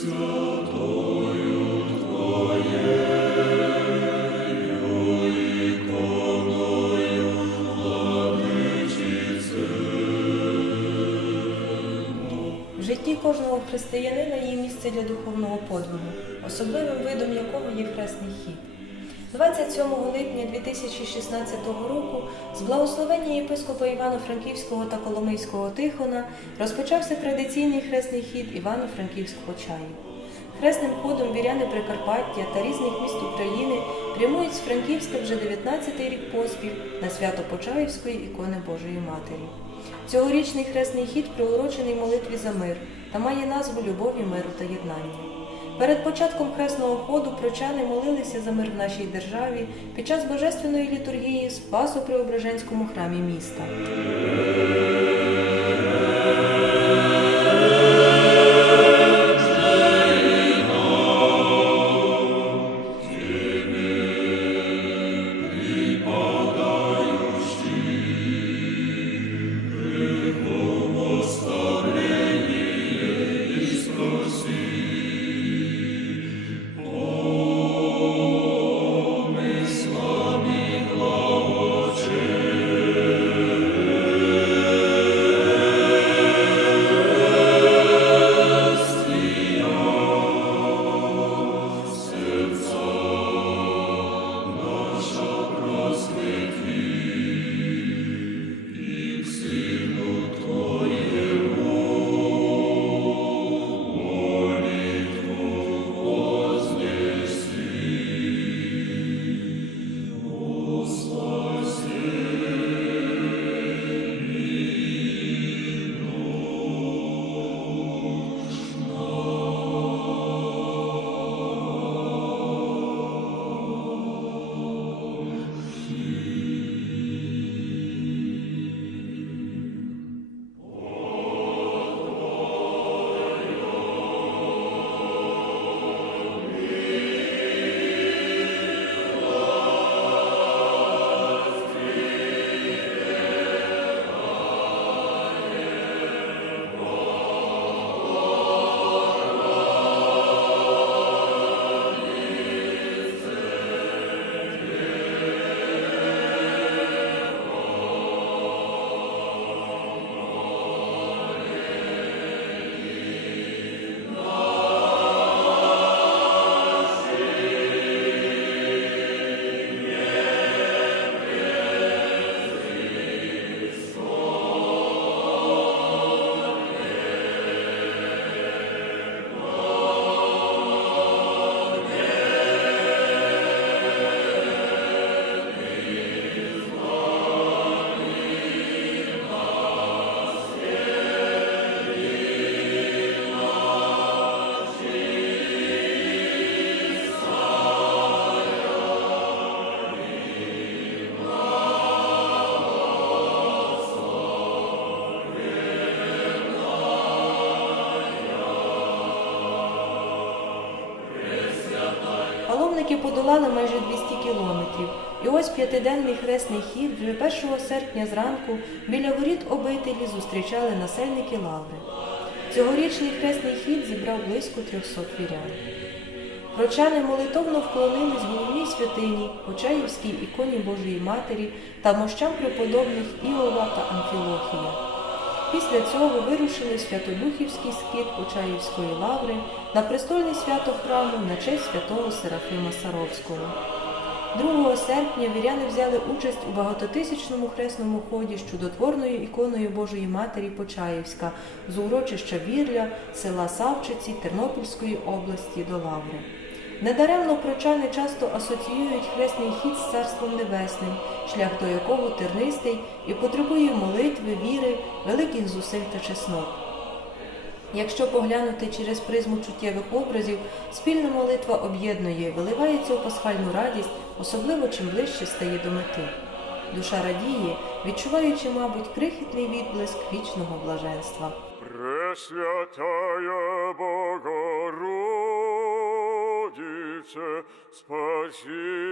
В житті кожного християнина є місце для духовного подвигу, особливим видом якого є хресний хід. 27 липня 2016 року з благословення єпископа Івано-Франківського та Коломийського Тихона розпочався традиційний хресний хід Івано-Франківського чаю. Хресним ходом віряни Прикарпаття та різних міст України прямують з Франківська вже 19-й рік поспіль на свято Почаївської ікони Божої Матері. Цьогорічний хресний хід приурочений молитві за мир та має назву Любові, миру та єднання. Перед початком хресного ходу прочани молилися за мир в нашій державі під час божественної літургії Спасу Спасо-Преображенському храмі міста. Паломники подолали майже 200 кілометрів, і ось п'ятиденний хресний хід вже 1 серпня зранку біля воріт обителі зустрічали насельники Лаври. Цьогорічний хресний хід зібрав близько 300 вірян. Прочани молитовно вклонились головній святині, Почаївській іконі Божої Матері та мощам преподобних Іова та Амфілохія. Після цього вирушили в Святодухівський скит Почаївської лаври на престольне свято храму на честь святого Серафима Саровського. 2 серпня віряни взяли участь у багатотисячному хресному ході з чудотворною іконою Божої Матері Почаївська з урочища Вірля, села Савчиці Тернопільської області до Лаври. Недаремно прочани часто асоціюють хресний хід з Царством Небесним, шлях до якого тернистий і потребує молитви, віри, великих зусиль та чеснот. Якщо поглянути через призму чуттєвих образів, спільна молитва об'єднує, виливається у пасхальну радість, особливо чим ближче стає до мети. Душа радіє, відчуваючи, мабуть, крихітний відблиск вічного блаженства. Пресвятая Отче, спаси.